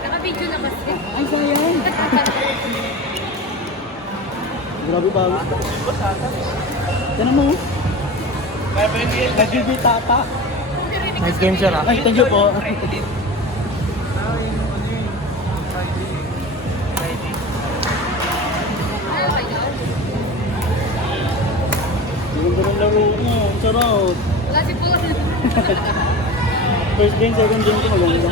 Naka-video na kasi. Ay, sayang. Grabe bawas. Tinan mo. Nagbibitata. Nice game, sir. Ay, thank you po. Ganda ng laro mo. Sarap. Wala si Paul. First game, second game ko maganda.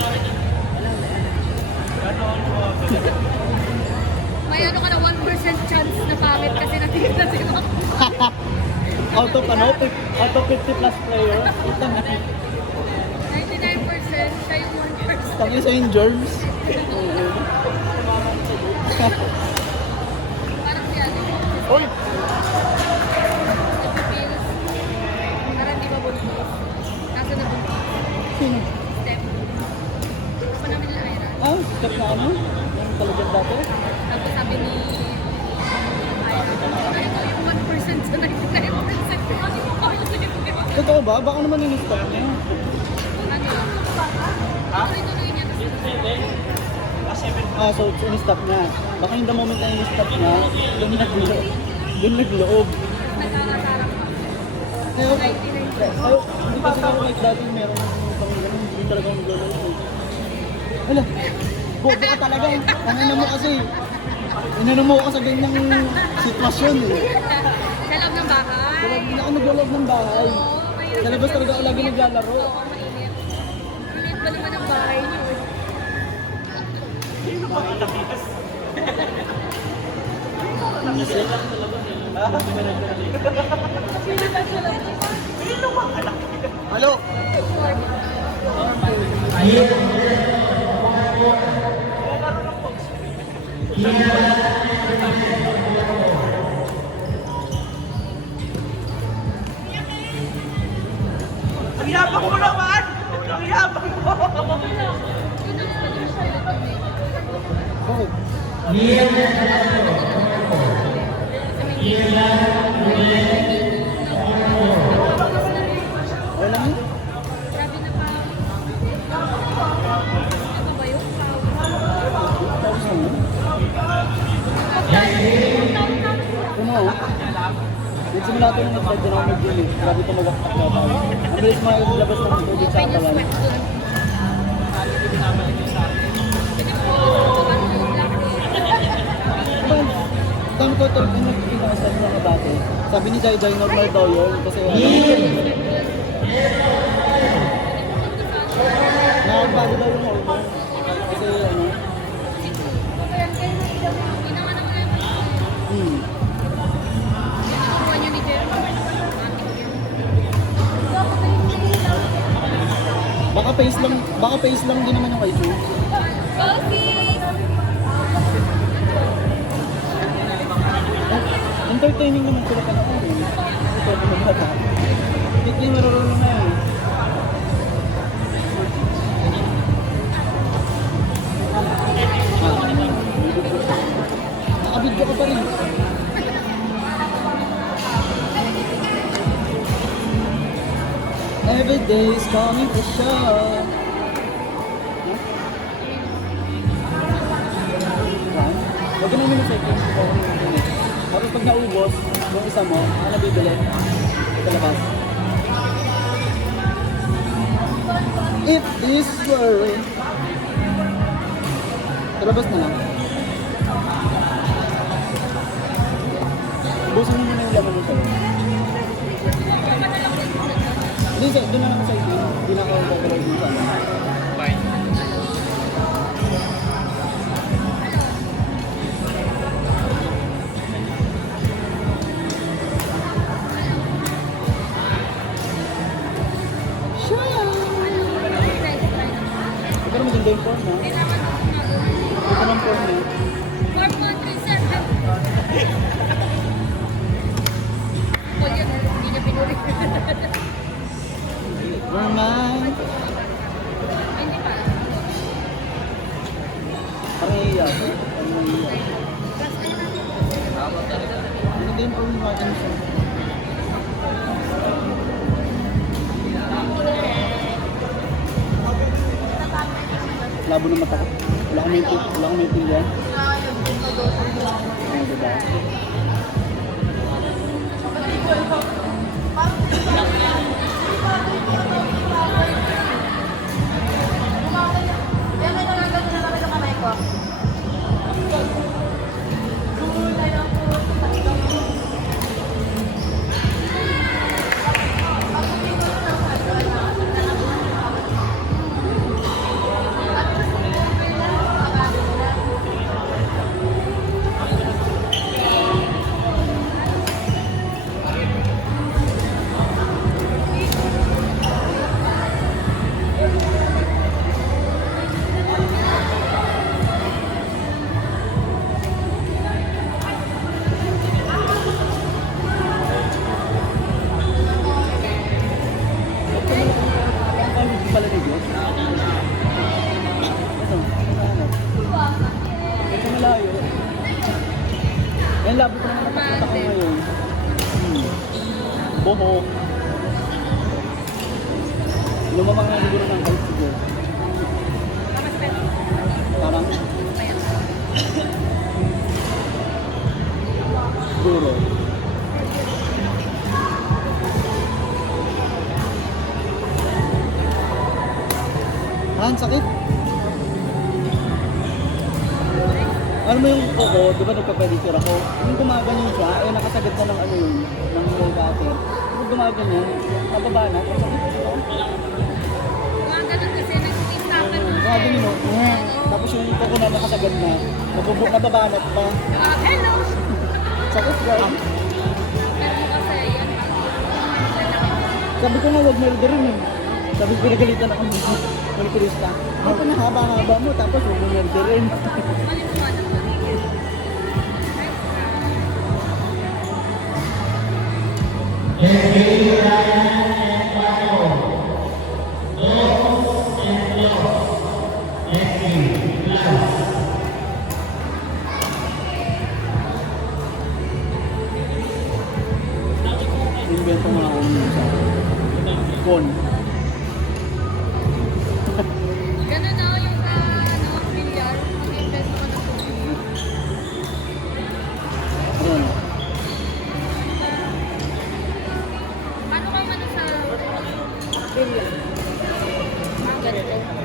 May ano ka na 1% chance na pangit kasi natigil si Mac. Out of 50 plus player. Ito na. 99% siya yung 1%. Tangi sa yung germs. Parang si ano. Uy! Pills. Parang di ba buntis? Kaso na buntis. Sino? Step. Ako namin nila Ira. Ah, step na ano? Yung talagang dati? Tapos sabi ni Ira, ano ito yung 1% sa 99%. Ano yung kami sa Totoo ba? Baka naman in-stop niya. Ano yun? Tuloy-tuloy niya. Ah, so in-stop niya. Baka yung the moment na in-stop niya, doon nagloob. Doon nagloob. Nagkakasarap pa. Kaya, hindi kasi ako like dati meron pang ganun, hindi talaga ang nagloob. Wala, bobo ka talaga eh. Ano mo kasi, inano mo ako sa ganyang sitwasyon eh. Sa loob ng bahay. Hindi ako nagloob ng bahay. Oo, mahirap. Sa labas talaga ako lagi naglalaro. Oo, mainit. Mainit ba naman ang bahay niyo? Hello? Ang yabang mo naman! Ang yabang mo! Bakit? Wala lang yun? Grabe na pa. Ano ba yun? Tapos na yun? Puno oh. Yung simulator yung nag-slide din ako mag-game eh. Grabe tumagaktak na tayo. Ang bilis mga ilabas ng tubig sa Open yung katawan. sweat doon. Pwede po, ano yung black eh. Tama ko ito, yung nagkikita ko sa mga dati. Sabi ni Jai Jai, normal daw yun. Kasi ano, nakagbago daw yung hormone. Kasi ano, Ginawa naman na yung Ginawa niyo ni Jer. baka face lang din naman yung kay Sue. Entertaining naman sila pa naman eh. Ito, bumabata. Hindi marunong na eh. Nakabidyo ka pa rin. Every day is coming to show. Huwag ka nang minusecond. Tapos pag naubos, yung isa mo, ano bibili? Sa labas. It is worry. Sa labas na lang. Ubusin mo muna yung laman mo sa'yo. Hindi, doon na lang sa ito. Hindi na ako gagawin dun sa ano. Pero maganda yung form, ha? Ito ng form niya. 4.37. Paul yun, hindi niya pinuri. We're mine. din or Martinson. Labo ng mata ko. Wala akong maintindihan. Ano diba? Ang hindi pala ni Diyos. Ito. Ito malayo. Yan, labo ko naman nakakita ko ngayon. Buhok. Lumamang nga siguro ng height siguro. Parang siguro. Ang sakit. Alam mo yung kuko, di ba nagpa-pedicure ako? Yung gumaganyan siya, ay nakasagat na ng ano yun, ng nail cutter. Yung gumaganyan, nababa na, ang sakit ito. Mga ganun kasi nag-squeeze na ako. Gumaganyan mo, tapos yung kuko na nakasagat na, nababanat pa. Hello! Sakit ka. Pero kasi yan. Sabi ko nga, huwag murderin eh. Sabi ko, pinagalitan ako ng turista. Ay, pinahaba-haba mo, tapos huwag murderin. Malituwa naman. Invento mo ako nyo sa con. Ganun na yung sa bilyar. Mag-invest ko na po. Ayan. Paano ka man sa bilyar? Ganito.